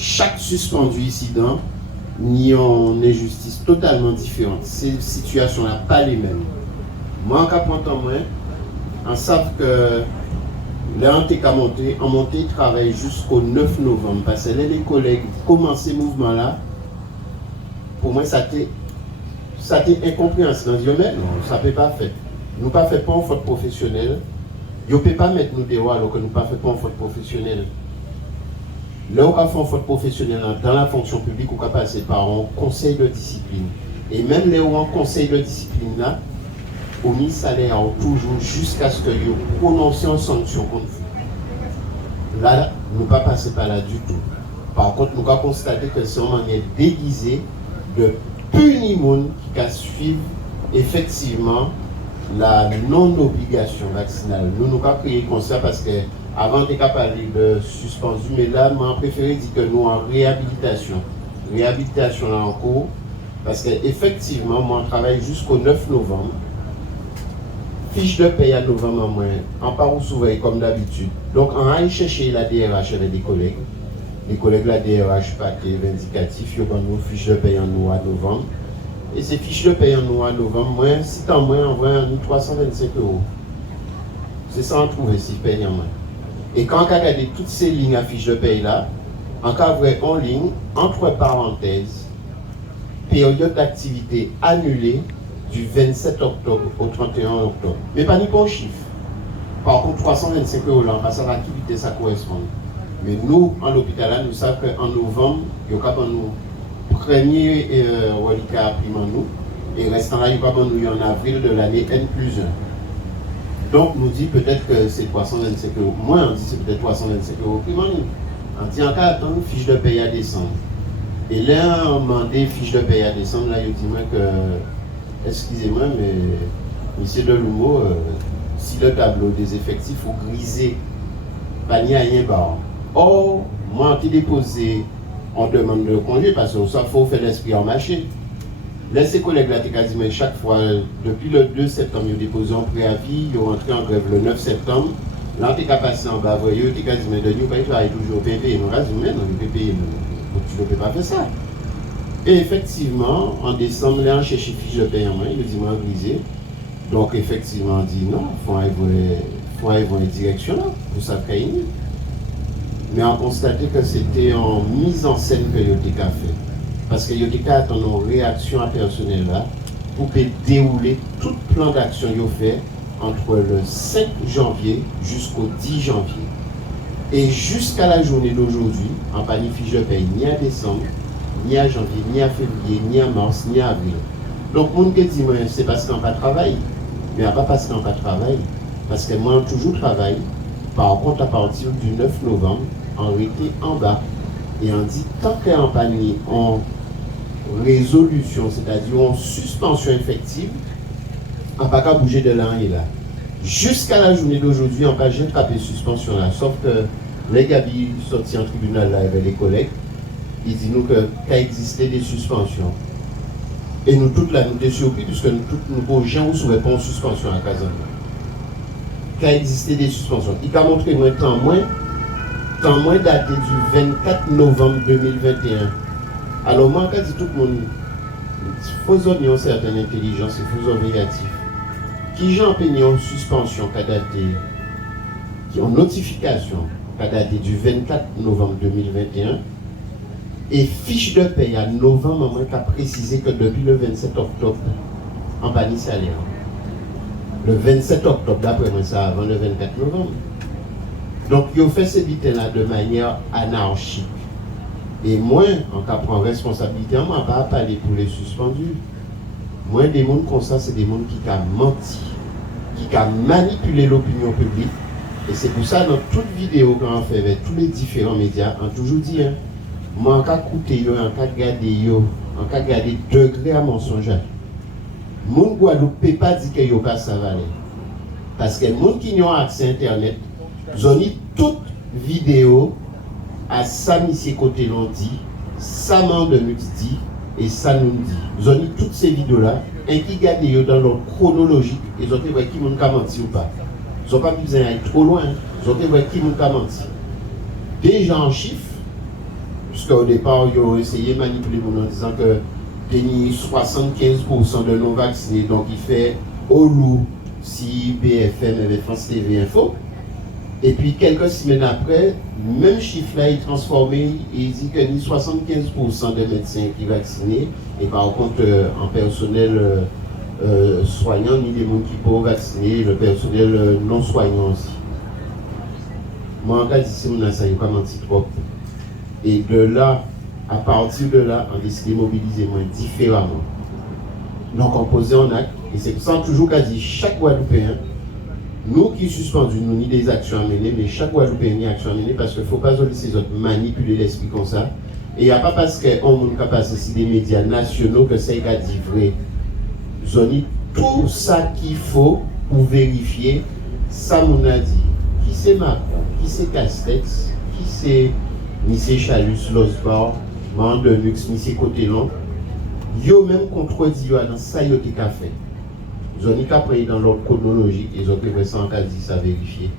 chaque suspendu incident ni en injustice totalement différente. Ces situations-là, pas les mêmes. Moi, en cas de moins, on sait que là, on monté travail jusqu'au 9 novembre. Parce que là, les collègues commencé ce mouvement-là, pour moi, ça a été incompréhensible. Non, ça ne peut pas faire. Nous ne faisons pas en faute professionnelle. Vous ne pouvez pas mettre nous dehors alors que nous ne faisons pas en faute professionnelle. Là, on fait en faute professionnelle dans la fonction publique, on peut passer par un conseil de discipline. Et même les en conseil de discipline là, au mis salaire toujours jusqu'à ce que vous prononcez une sanction contre vous. Là, nous ne pas passer par là du tout. Par contre, nous avons constaté que c'est une manière déguisée de punir les gens qui suivent effectivement la non-obligation vaccinale. Nous avons créé comme ça parce que avant de parler de suspendu, mais là, moi, je préfère dire que nous en réhabilitation. Réhabilitation là en cours, parce qu'effectivement, moi, je travaille jusqu'au 9 novembre. Fiche de paye à novembre en moins, en part ou souvent comme d'habitude. Donc, on a cherché la DRH avec des collègues. Les collègues de la DRH paquet vindicatif, ils ont nos fiches de paye en nous à novembre. Et ces fiches de paye en nous à novembre, moi, si t'en moins, envoie nous 325 €. C'est ça, on trouve si paye en moins. Et quand on regarde toutes ces lignes à fiches de paye là, on voit en ligne, entre parenthèses, période d'activité annulée du 27 octobre au 31 octobre. Mais pas ni pour chiffre. Par contre, 325 € là, parce que l'activité ça correspond. Mais nous, en l'hôpital là, nous savons qu'en novembre, il y a nous premier reliquat imprimant nous, et restant là, il y a nous en avril de l'année N+1. Donc, nous dit peut-être que c'est 325 €. Moi, on dit c'est peut-être 325 € prime nous. On dit en cas attendre fiche de paye à décembre. Et là, on demandé fiche de paye à décembre, là, il dit moi que, excusez-moi, mais monsieur Delumeau, si le tableau des effectifs faut griser, pas ni à rien barre. Or, moi, on déposé en demande de congé parce que ça faut faire l'esprit en marché. Là, ces collègues-là, quasiment chaque fois, depuis le 2 septembre, ils ont déposé un préavis, ils ont rentré en grève le 9 septembre. Là, on est passé en bas, ils ont quasiment de nous, ils travaillent toujours au PP. Nous, là, nous, le PP, tu ne peux pas faire ça. Et effectivement, en décembre, là, on cherche fiche de paiement, il nous dit, moi, grisé. Donc, effectivement, on dit non, il faut aller voir les directions là, pour ça qu'il y a. Mais on a constaté que c'était en mise en scène que il a fait. Parce qu'il y a une réaction personnelle là pour dérouler tout le plan d'action qu'il a fait entre le 5 janvier jusqu'au 10 janvier. Et jusqu'à la journée d'aujourd'hui, en pas ni fiche de paye ni à décembre, ni à janvier, ni à février, ni à mars, ni à avril. Donc, mon qui dit, c'est parce qu'on n'a pas de travail. Mais pas parce qu'on n'a pas de travail. Parce que moi, toujours travail. Par contre, à partir du 9 novembre, on était en bas. Et on dit, tant qu'on n'a pas mis en résolution, c'est-à-dire en suspension effective, on n'a pas qu'à bouger de là et là. Jusqu'à la journée d'aujourd'hui, on n'a pas jamais tapé suspension là. Sauf que les Gabi sortis en tribunal là avec les collègues, ils disent nous qu'il existait des suspensions. Et nous toutes là, nous sommes surpris puisque nous toutes nous gens où ne pas en suspension à Kazan. Qu'il existait des suspensions. Il a montré un temps moins daté du 24 novembre 2021. Alors moi, quand dit tout le monde, il faut avoir une certaine intelligence, il faut avoir négatif. Qui j'ai en suspension qui a daté, qui en notification qui a daté du 24 novembre 2021, et fiche de paye à novembre, moi qui a précisé que depuis le 27 octobre, en bas de salaire. Le 27 octobre, d'après moi, ça avant le 24 novembre. Donc, ils ont fait ce bulletin-là de manière anarchique. Et moi, en cas prend responsabilité, on ne m'a pas parlé pour les suspendus. Moi, des gens comme ça, c'est des gens qui ont menti, qui ont manipulé l'opinion publique. Et c'est pour ça, dans toute vidéo qu'on fait avec tous les différents médias, on a toujours dit, hein, moi, en cas de écouter, en cas de garder degré à mensonge, mon Guadeloupe ne peut pas dire qu'il n'y a pas ça valeur. Parce que les gens qui ont accès à Internet, ils ont mis toute vidéo à ça, monsieur côté l'on dit, ça de nous dit, et ça nous dit. Ils ont mis toutes ces vidéos-là, et qui gardent dans leur chronologique, ils ont dit qui m'a menti ou pas. Ils n'ont pas besoin d'aller trop loin, ils ont dit qui m'a menti. Déjà en chiffres, Puisque au départ, ils ont essayé de manipuler le monde en disant que il y a 75% de non-vaccinés, donc il fait au loup si BFM et France TV Info. Et puis quelques semaines après, même chiffre là est transformé, il dit que ni 75% des médecins qui vaccinés, et par contre en personnel soignant, ni des gens qui peuvent vacciner, le personnel non soignant aussi. Moi, en cas d'ici, ça n'a pas menti trop. Et de là, à partir de là, on décide de mobiliser moins différemment. Donc on posait en acte, et c'est pour ça toujours qu'a dit chaque Guadeloupéen, nous qui suspendons, nous ni des actions à mener, mais chaque Guadeloupéen ni action à mener parce qu'il ne faut pas laisser les autres manipuler l'esprit comme ça. Et il n'y a pas parce qu'on a passé ici des médias nationaux que ça a dit vrai. Zoni, tout ça qu'il faut pour vérifier, ça m'on a dit. Qui c'est Macron, qui c'est Castex, qui c'est Monsieur Chalus, Losbar, Mandelux, Monsieur Cotelon. Yo même contredit dans ça yo qui a fait. Zoni qui a pris dans l'ordre chronologique et ils ont fait ça en cas dit ça vérifier.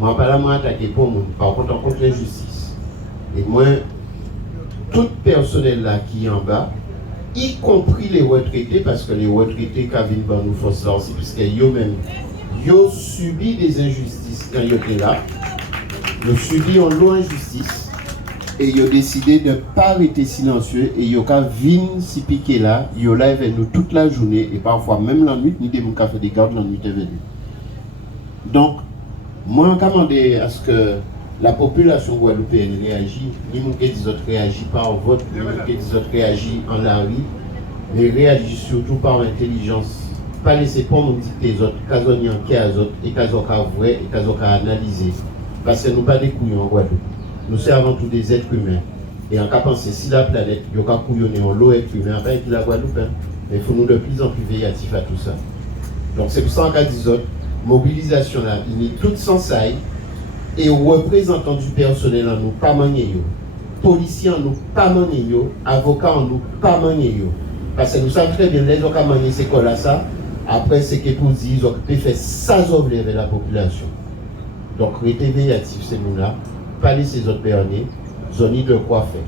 Moi pas là moi attaquer pour moi, par contre on contre l'injustice. Et moi tout personnel là qui est en bas, y compris les retraités parce que les retraités qui viennent dans nous force là aussi puisque yo même yo subi des injustices quand yo étaient là. Yo subi en lot injustice. Et ils ont décidé de ne pas rester silencieux et ils ont venir s'y piquer là, ils ont là avec nous toute la journée et parfois même la nuit, ni des gens qui fait des gardes la nuit est venue. Donc, moi, je demande à ce que la population guadeloupéenne réagisse, ni gens qui disent réagissent par vote, ni gens qui disent réagissent en la rue, mais réagissent surtout par intelligence. Pas laisser pour nous dicter les autres, qu'ils ont enquête les autres et qu'ils ont vrai et qu'ils ont analysé. Parce que nous ne sommes pas des couillons en Guadeloupe. Nous sommes avant tout des êtres humains. Et en cas penser si la planète, il y a couillonné en l'eau être humain, pas avec la Guadeloupe, hein. Mais il faut nous de plus en plus végatifs à tout ça. Donc c'est pour ça en cas d'isole, mobilisation là, il est toute sans saille, et représentants du personnel en nous, pas manier yo. Policiers en nous, pas manier yo. Avocats en nous, pas manier yo. Parce que nous savons très bien, les gens qui manier ces cols ça, après c'est que pour dire, ils ont fait ça avec la population. Donc restez végatifs, c'est nous là. Pas laisser les autres personnes, ils ont de quoi faire.